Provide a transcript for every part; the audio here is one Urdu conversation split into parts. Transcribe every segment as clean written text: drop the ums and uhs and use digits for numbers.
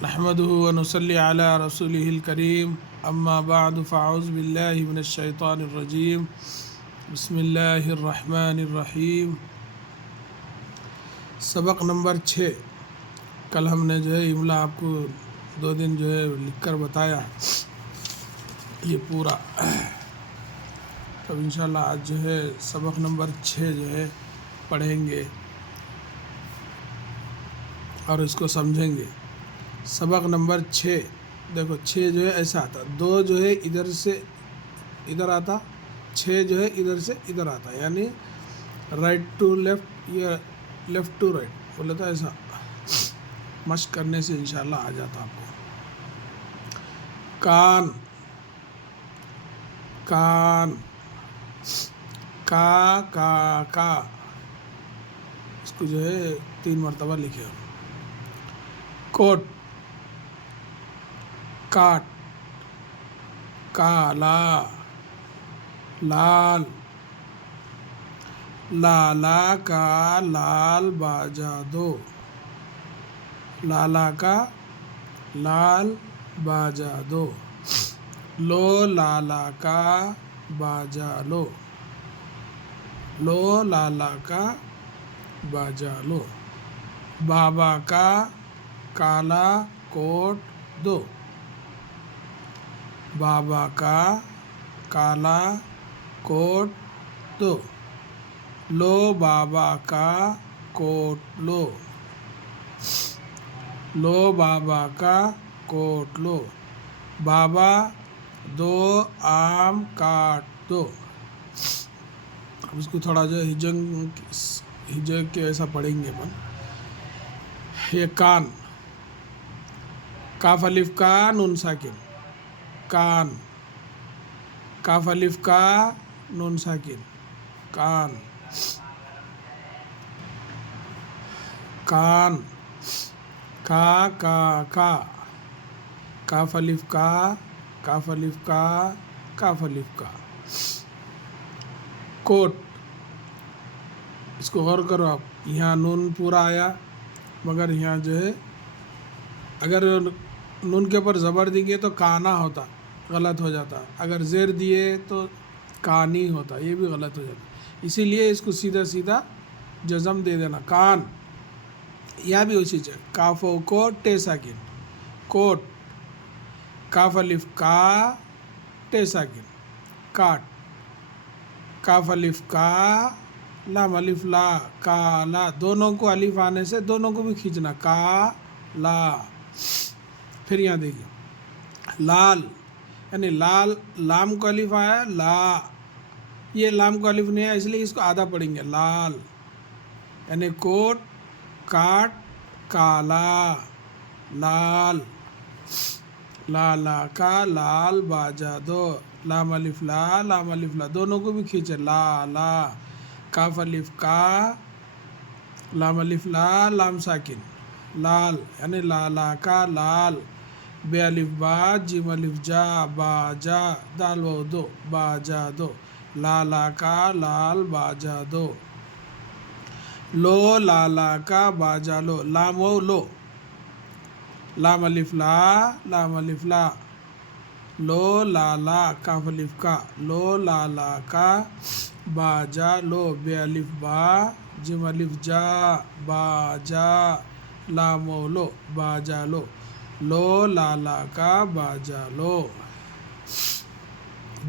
نحمده ونصلي على رسوله الكريم اما بعد فاعوذ بالله من الشیطان الرجیم بسم اللہ الرحمن الرحیم۔ سبق نمبر 6۔ کل ہم نے جو ہے املا آپ کو 2 دن جو ہے لکھ کر بتایا یہ پورا، تب انشاءاللہ آج جو ہے سبق نمبر 6 جو ہے پڑھیں گے اور اس کو سمجھیں گے۔ سبق نمبر 6 دیکھو، 6 جو ہے ایسا آتا، 2 جو ہے ادھر سے ادھر آتا، 6 جو ہے ادھر سے ادھر آتا، یعنی رائٹ ٹو لیفٹ یا لیفٹ ٹو رائٹ بولے تو ایسا مشق کرنے سے انشاءاللہ آ جاتا آپ کو۔ کان، کان، کا اس کو جو ہے 3 مرتبہ لکھے ہو۔ کوٹ، کاٹ، کالا، لال، لالا کا لال باجا دو، لالا کا لال باجا دو، لو لالا کا باجا لو، لو لالا کا باجا لو، بابا کا کالا کوٹ دو، بابا کا کالا کوٹ دو، لو بابا کا کوٹ لو، لو بابا کا کوٹ لو، بابا 2 آم کاٹ دو۔ اب اس کو تھوڑا جو ہجے کے ایسا پڑھیں گے اپن۔ یہ کان، کاف الف کا نون ساکن، کان، کاف الف کا نون ساکن، کان، کان، کا کاف الف کا، کاف الف کا، کاف الف کا، کوٹ، اس کو غور کرو آپ، یہاں نون پورا آیا مگر یہاں جو ہے اگر نون کے اوپر زبر دیں گے تو کانا ہوتا، غلط ہو جاتا، اگر زیر دیے تو کانی ہوتا، یہ بھی غلط ہو جاتا، اسی لیے اس کو سیدھا سیدھا جزم دے دینا، کان۔ یا بھی اسی چیز، کاف و کو ٹے ساکن، کوٹ، کاف الف کا ٹے ساکن، کاٹ، کاف الف کا لام الف لا، کالا، دونوں کو الف آنے سے دونوں کو بھی کھینچنا، کا لا۔ پھر یہاں دیکھیے، لال، یعنی لال، لام کو الف آیا، لا، یہ لام کو الف نہیں ہے اس لیے اس کو آدھا پڑھیں گے، لال، یعنی کوٹ، کاٹ، کالا، لال، لالا کا لال باجا دو، لام الف لا، لام الف لا، دونوں کو بھی کھینچے، لالا، کاف الف کا لام الف لا، لام ساکن، لال، یعنی لالا کا لال، بے الف با، جیم الف جا، باجا، دال و دو، باجا دو، لالا کا لال باجا دو، لو لالا کا باجا لو، لام و لو، لام الف لا، لام الف لا، لو لالا، کاف الف کا، لو لالا کا باجا لو، بے الف با، جیم الف جا، باجا، لام و لو، باجا لو، لو لالا کا باجا لو،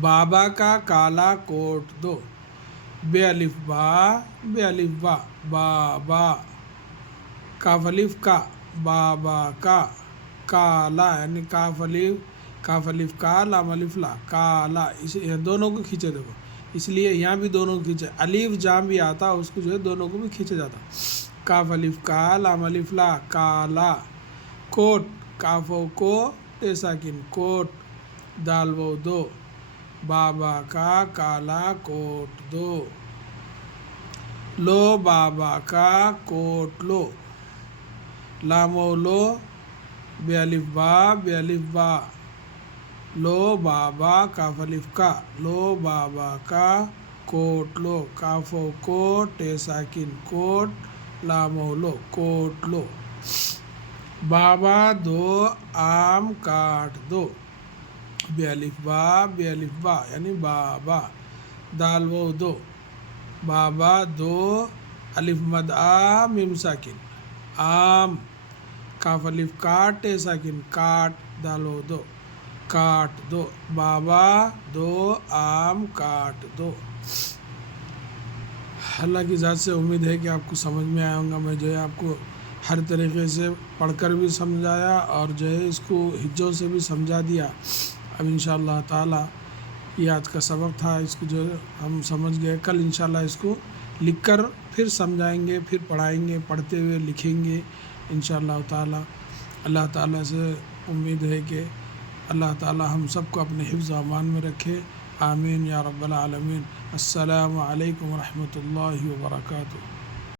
بابا کا کالا کوٹ دو، بے الف با، بے الف با، بابا، کاف الف کا، بابا کا، کالا، یعنی کاف الف کا لام الف لا، کالا، دونوں کو کھینچے، دیکھو اس لیے یہاں بھی دونوں کو کھینچے، الف جام بھی آتا اس کو جو ہے دونوں کو بھی کھینچا جاتا، کاف الف کا لام الف لا، کالا، کوٹ، کاف و کو ٹے ساکن، کوٹ، دال و دو، بابا کا کالا کوٹ دو، لو بابا کا کوٹ لو، لام و لو، بے الف با، بے الف با، لو بابا، کاف الف کا، لو بابا کا کوٹ لو، کاف و کو ٹے ساکن، کوٹ، لام و لو، کوٹ لو، بابا دو آم کاٹ دو، بے الف با یعنی بابا، دال و دو، بابا دو الف مد آ میم ساکن، آم کاف الف کاٹ ٹے ساکن کاٹ، دال و دو، کاٹ دو، بابا دو آم کاٹ دو۔ اللہ کی ذات سے امید ہے کہ آپ کو سمجھ میں آیا ہوگا۔ میں جو ہے آپ کو ہر طریقے سے پڑھ کر بھی سمجھایا اور جو ہے اس کو ہجوں سے بھی سمجھا دیا۔ اب انشاءاللہ تعالی یہ آج کا سبق تھا، اس کو جو ہے ہم سمجھ گئے۔ کل انشاءاللہ اس کو لکھ کر پھر سمجھائیں گے، پھر پڑھائیں گے، پڑھتے ہوئے لکھیں گے انشاءاللہ تعالی۔ اللہ تعالیٰ سے امید ہے کہ اللہ تعالیٰ ہم سب کو اپنے حفظ و امان میں رکھے، آمین یا رب العالمین۔ السلام علیکم ورحمۃ اللہ وبرکاتہ۔